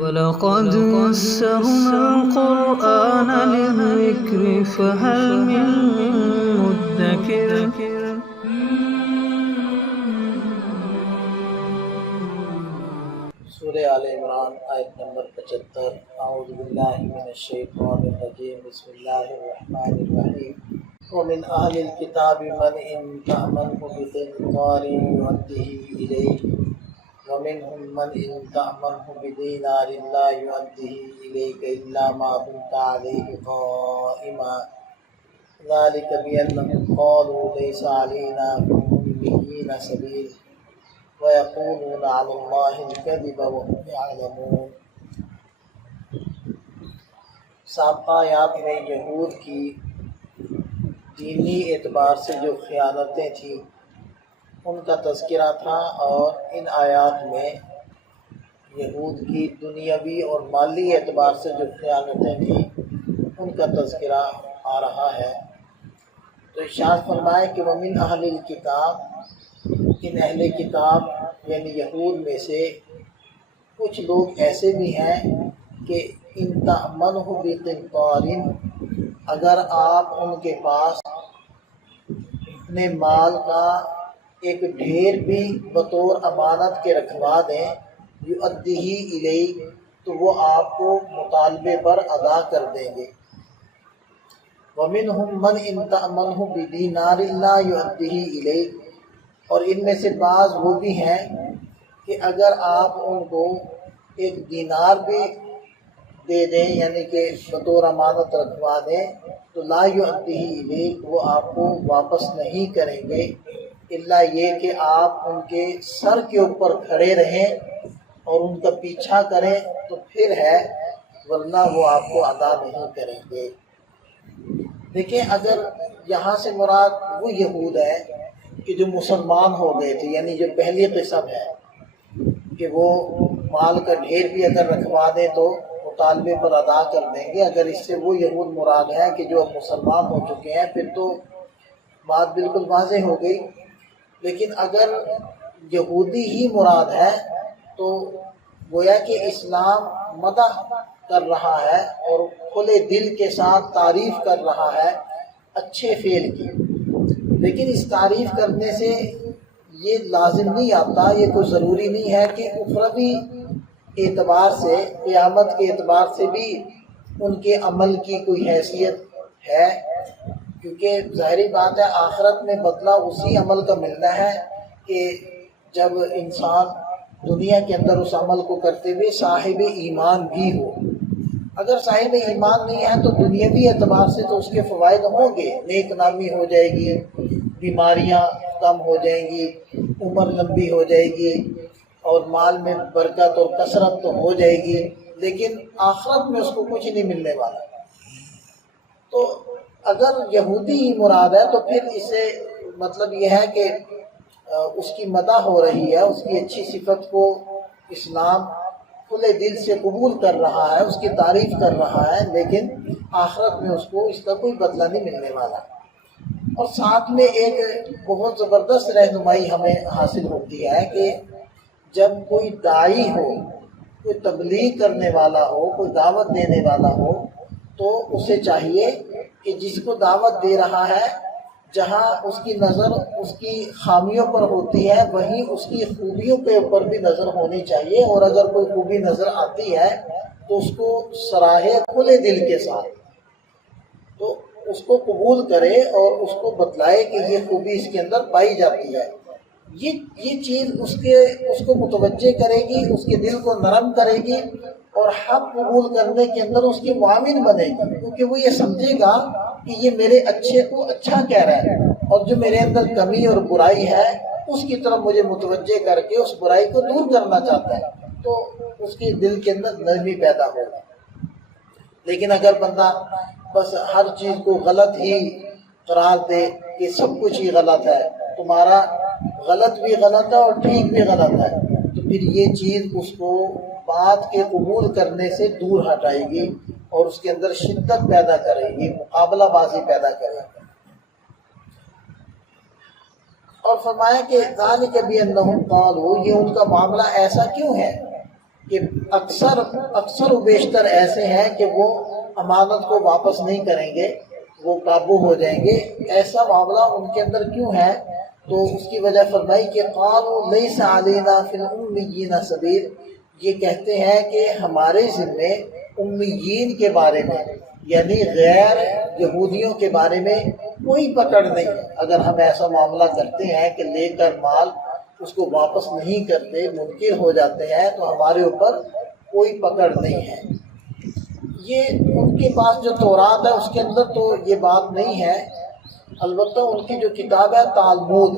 وَلَقَدْ يَسَّرْنَا الْقُرْآنَ لِلذِّكْرِ فَهَلْ مِن مُّدَّكِرٍ سورہ آل عمران آیت نمبر 75۔ اعوذ باللہ من الشیطان الرجیم، بسم اللہ الرحمن الرحیم۔ ومن اہل الکتاب من ان تأمنه بقنطار يؤده الیک ومنهم من ان تأمنه بدینار لا يؤده الیک الا ما دمت علیہ قائما ذلك بأنهم قالوا ليس علينا في الأميين سبيل وَيَقُولُونَ عَلَى اللَّهِ الْكَذِبَ وَهُمْ يَعْلَمُونَ۔ سابقہ آیات میں یہود کی دینی اعتبار سے جو خیانتیں تھیں ان کا تذکرہ تھا، اور ان آیات میں یہود کی دنیاوی اور مالی اعتبار سے جو خیانتیں تھیں ان کا تذکرہ آ رہا ہے۔ تو ارشاد فرمائے کہ وَمِنْ أَهْلِ الْكِتَابِ، ان اہل کتاب یعنی یہود میں سے کچھ لوگ ایسے بھی ہیں کہ ان تأمنہ بقنطار، اگر آپ ان کے پاس اپنے مال کا ایک ڈھیر بھی بطور امانت کے رکھوا دیں، یؤدیہ الیک، تو وہ آپ کو مطالبے پر ادا کر دیں گے۔ وَمِنْهُمْ مَنْ إِنْ تَأْمَنْهُ بِدِینَارٍ لَا يُؤَدِّهِ إِلَیک، اور ان میں سے بعض وہ بھی ہیں کہ اگر آپ ان کو ایک دینار بھی دے دیں، یعنی کہ بطور امانت رکھوا دیں، تو لا یؤدیہ الیک، وہ آپ کو واپس نہیں کریں گے، الا یہ کہ آپ ان کے سر کے اوپر کھڑے رہیں اور ان کا پیچھا کریں تو پھر ہے، ورنہ وہ آپ کو ادا نہیں کریں گے۔ دیکھیں، اگر یہاں سے مراد وہ یہود ہے کہ جو مسلمان ہو گئے تھے، یعنی جو پہلی قسم ہے کہ وہ مال کا ڈھیر بھی اگر رکھوا دیں تو مطالبے پر ادا کر دیں گے، اگر اس سے وہ یہود مراد ہے کہ جو اب مسلمان ہو چکے ہیں، پھر تو بات بالکل واضح ہو گئی۔ لیکن اگر یہودی ہی مراد ہے تو گویا کہ اسلام مدح کر رہا ہے اور کھلے دل کے ساتھ تعریف کر رہا ہے اچھے فعل کی، لیکن اس تعریف کرنے سے یہ لازم نہیں آتا، یہ کوئی ضروری نہیں ہے کہ اخروی اعتبار سے، قیامت کے اعتبار سے بھی ان کے عمل کی کوئی حیثیت ہے، کیونکہ ظاہری بات ہے آخرت میں بدلہ اسی عمل کا ملنا ہے کہ جب انسان دنیا کے اندر اس عمل کو کرتے ہوئے صاحب ایمان بھی ہو۔ اگر صاحب ایمان نہیں ہے تو دنیاوی اعتبار سے تو اس کے فوائد ہوں گے، نیک نامی ہو جائے گی، بیماریاں کم ہو جائیں گی، عمر لمبی ہو جائے گی، اور مال میں برکت اور کثرت تو ہو جائے گی، لیکن آخرت میں اس کو کچھ نہیں ملنے والا۔ تو اگر یہودی ہی مراد ہے تو پھر اسے مطلب یہ ہے کہ اس کی مدح ہو رہی ہے، اس کی اچھی صفت کو اسلام کھلے دل سے قبول کر رہا ہے، اس کی تعریف کر رہا ہے، لیکن آخرت میں اس کو اس کا کوئی بدلہ نہیں ملنے والا۔ اور ساتھ میں ایک بہت زبردست رہنمائی ہمیں حاصل ہوتی ہے کہ جب کوئی داعی ہو، کوئی تبلیغ کرنے والا ہو، کوئی دعوت دینے والا ہو، تو اسے چاہیے کہ جس کو دعوت دے رہا ہے جہاں اس کی نظر اس کی خامیوں پر ہوتی ہے وہیں اس کی خوبیوں کے اوپر بھی نظر ہونی چاہیے، اور اگر کوئی خوبی نظر آتی ہے تو اس کو سراہے کھلے دل کے ساتھ، تو اس کو قبول کرے اور اس کو بتلائے کہ یہ خوبی اس کے اندر پائی جاتی ہے۔ یہ چیز اس کو متوجہ کرے گی، اس کے دل کو نرم کرے گی، اور حق قبول کرنے کے اندر اس کی معاون بنے گی، کیونکہ وہ یہ سمجھے گا کہ یہ میرے اچھے کو اچھا کہہ رہا ہے، اور جو میرے اندر کمی اور برائی ہے اس کی طرف مجھے متوجہ کر کے اس برائی کو دور کرنا چاہتا ہے، تو اس کے دل کے اندر نرمی پیدا ہوگی۔ لیکن اگر بندہ بس ہر چیز کو غلط ہی قرار دے کہ سب کچھ ہی غلط ہے، تمہارا غلط بھی غلط ہے اور ٹھیک بھی غلط ہے، تو پھر یہ چیز اس کو بات کے قبول کرنے سے دور ہٹائے گی اور اس کے اندر شدت پیدا کرے گی، مقابلہ بازی پیدا کرے گی۔ اور فرمایا کہ ذالک بانہم قالوا، یہ ان کا معاملہ ایسا کیوں ہے کہ اکثر و بیشتر ایسے ہیں کہ وہ امانت کو واپس نہیں کریں گے، وہ قابو ہو جائیں گے۔ ایسا معاملہ ان کے اندر کیوں ہے؟ تو اس کی وجہ فرمائی کہ قالوا لیس علینا فی الامیین سبیل، یہ کہتے ہیں کہ ہمارے ذمے امیین کے بارے میں، یعنی غیر یہودیوں کے بارے میں کوئی پکڑ نہیں ہے۔ اگر ہم ایسا معاملہ کرتے ہیں کہ لے کر مال اس کو واپس نہیں کرتے، منکر ہو جاتے ہیں، تو ہمارے اوپر کوئی پکڑ نہیں ہے۔ یہ ان کے پاس جو تورات ہے اس کے اندر تو یہ بات نہیں ہے، البتہ ان کی جو کتاب ہے تالمود،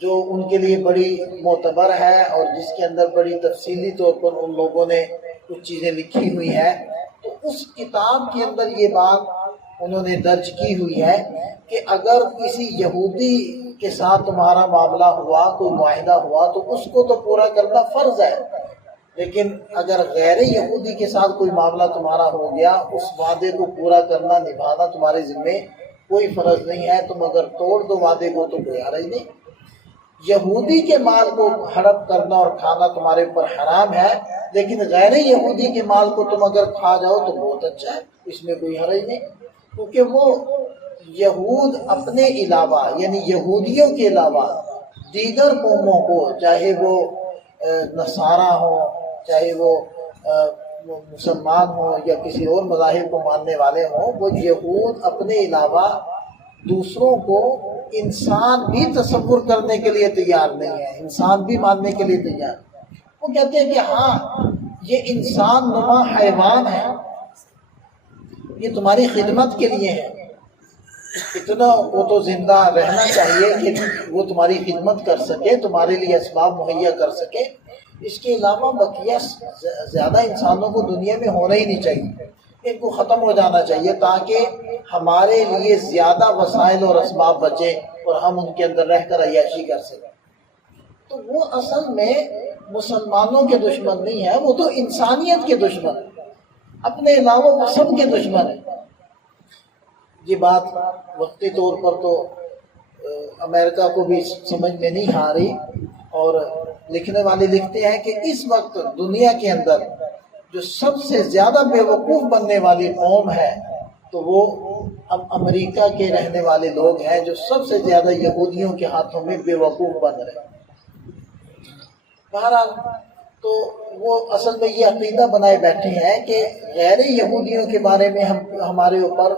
جو ان کے لیے بڑی معتبر ہے اور جس کے اندر بڑی تفصیلی طور پر ان لوگوں نے کچھ چیزیں لکھی ہوئی ہیں، تو اس کتاب کے اندر یہ بات انہوں نے درج کی ہوئی ہے کہ اگر کسی یہودی کے ساتھ تمہارا معاملہ ہوا، کوئی معاہدہ ہوا، تو اس کو تو پورا کرنا فرض ہے، لیکن اگر غیر یہودی کے ساتھ کوئی معاملہ تمہارا ہو گیا، اس وعدے کو پورا کرنا، نبھانا تمہارے ذمے کوئی فرض نہیں ہے، تم اگر توڑ دو وعدے کو تو کوئی حرج نہیں۔ یہودی کے مال کو ہڑپ کرنا اور کھانا تمہارے اوپر حرام ہے، لیکن غیر یہودی کے مال کو تم اگر کھا جاؤ تو بہت اچھا ہے، اس میں کوئی حرج نہیں، کیونکہ وہ یہود اپنے علاوہ، یعنی یہودیوں کے علاوہ دیگر قوموں کو، چاہے وہ نصارہ ہوں، چاہے وہ مسلمان ہوں یا کسی اور مذاہب کو ماننے والے ہوں، وہ یہود اپنے علاوہ دوسروں کو انسان بھی تصور کرنے کے لیے تیار نہیں ہے، انسان بھی ماننے کے لیے تیار۔ وہ کہتے ہیں کہ ہاں یہ انسان نما حیوان ہے، یہ تمہاری خدمت کے لیے ہے، اتنا وہ تو زندہ رہنا چاہیے کہ وہ تمہاری خدمت کر سکے، تمہارے لیے اسباب مہیا کر سکے، اس کے علاوہ بقیہ زیادہ انسانوں کو دنیا میں ہونا ہی نہیں چاہیے، ان کو ختم ہو جانا چاہیے تاکہ ہمارے لیے زیادہ وسائل اور اسباب بچیں اور ہم ان کے اندر رہ کر عیاشی کر سکیں۔ تو وہ اصل میں مسلمانوں کے دشمن نہیں ہے، وہ تو انسانیت کے دشمن ہے، اپنے علاوہ وہ سب کے دشمن ہے۔ یہ بات وقتی طور پر تو امریکہ کو بھی سمجھ میں نہیں آ رہی، اور لکھنے والے لکھتے ہیں کہ اس وقت دنیا کے اندر جو سب سے زیادہ بے وقوف بننے والی قوم ہے تو وہ اب امریکہ کے رہنے والے لوگ ہیں، جو سب سے زیادہ یہودیوں کے ہاتھوں میں بے وقوف بن رہے ہیں۔ بہرحال تو وہ اصل میں یہ عقیدہ بنائے بیٹھے ہیں کہ غیر یہودیوں کے بارے میں ہمارے اوپر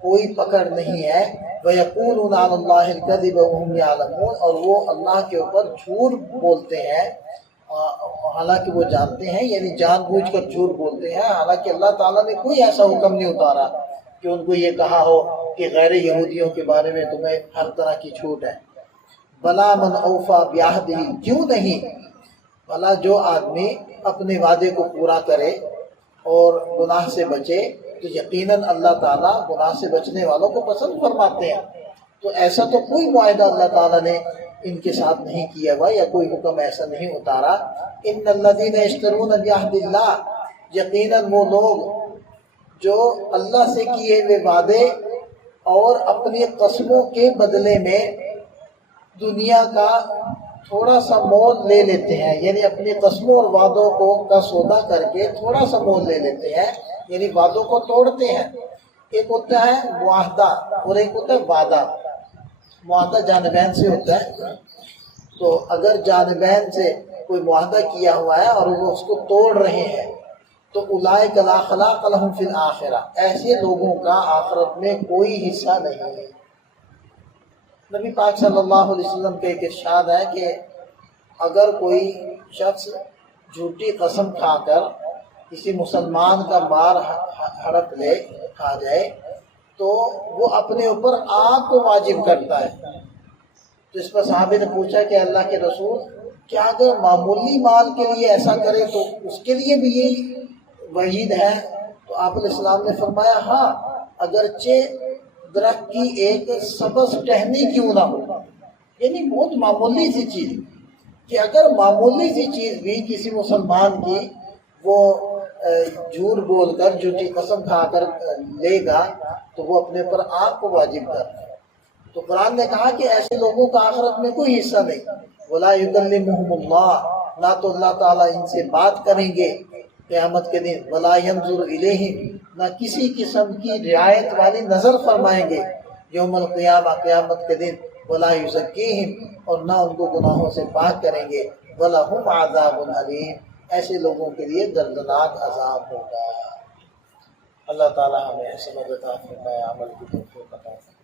کوئی پکڑ نہیں ہے، وَيَقُولُونَ عَلَى اللَّهِ الْكَذِبَ وَهُمْ يَعْلَمُونَ، اور وہ اللہ کے اوپر جھوٹ بولتے ہیں حالانکہ وہ جانتے ہیں، یعنی جان بوجھ کر جھوٹ بولتے ہیں، حالانکہ اللہ تعالیٰ نے کوئی ایسا حکم نہیں اتارا کہ ان کو یہ کہا ہو کہ غیر یہودیوں کے بارے میں تمہیں ہر طرح کی چھوٹ ہے۔ بلا من اوفا بعہدہ، کیوں نہیں، بھلا جو آدمی اپنے وعدے کو پورا کرے اور گناہ سے بچے تو یقیناً اللہ تعالیٰ گناہ سے بچنے والوں کو پسند فرماتے ہیں۔ تو ایسا تو کوئی معاہدہ اللہ تعالیٰ نے ان کے ساتھ نہیں کیا ہوا، یا کوئی حکم ایسا نہیں اتارا۔ ان الذین یشترون بعہد اللہ، یقیناً وہ لوگ جو اللہ سے کیے ہوئے وعدے اور اپنی قسموں کے بدلے میں دنیا کا تھوڑا سا مول لے لیتے ہیں، یعنی اپنی قسموں اور وعدوں کا سودا کر کے تھوڑا سا مول لے لیتے ہیں، یعنی وعدوں کو توڑتے ہیں۔ ایک ہوتا ہے معاہدہ اور ایک ہوتا ہے وعدہ۔ معاہدہ جانبین سے ہوتا ہے، تو اگر جانبین سے کوئی معاہدہ کیا ہوا ہے اور وہ اس کو توڑ رہے ہیں تو اولئک لا خلاق لهم فی الآخرہ، ایسے لوگوں کا آخرت میں کوئی حصہ نہیں ہے۔ نبی پاک صلی اللہ علیہ وسلم کا ایک ارشاد ہے کہ اگر کوئی شخص جھوٹی قسم کھا کر کسی مسلمان کا مال ہڑپ لے، کھا جائے، تو وہ اپنے اوپر آگ کو واجب کرتا ہے۔ تو اس پر صحابہ نے پوچھا کہ اللہ کے رسول، کیا اگر معمولی مال کے لیے ایسا کرے تو اس کے لیے بھی یہی وعید ہے؟ تو آپ علیہ السلام نے فرمایا ہاں، اگرچہ درخت کی ایک سبز ٹہنی کیوں نہ ہو، یعنی بہت معمولی سی چیز، کہ اگر معمولی سی چیز بھی کسی مسلمان کی وہ جھوٹ بول کر جھوٹی قسم کھا کر لے گا تو وہ اپنے پر آگ کو واجب کر رہا ہے۔ تو قرآن نے کہا کہ ایسے لوگوں کا آخرت میں کوئی حصہ نہیں۔ وَلَا يُكَلِّمُهُمُ اللَّهُ، نہ تو اللہ تعالیٰ ان سے بات کریں گے قیامت کے دن، ولا ینظر الیہم، نہ کسی قسم کی رعایت والی نظر فرمائیں گے یوم القیامہ، قیامت کے دن، ولا یزکیہم، اور نہ ان کو گناہوں سے پاک کریں گے، ولہم عذاب علیم، ایسے لوگوں کے لیے دردناک عذاب ہوگا۔ اللہ تعالیٰ ہمیں سمجھ عطا فرمائے، عمل کی توفیق عطا فرمائے۔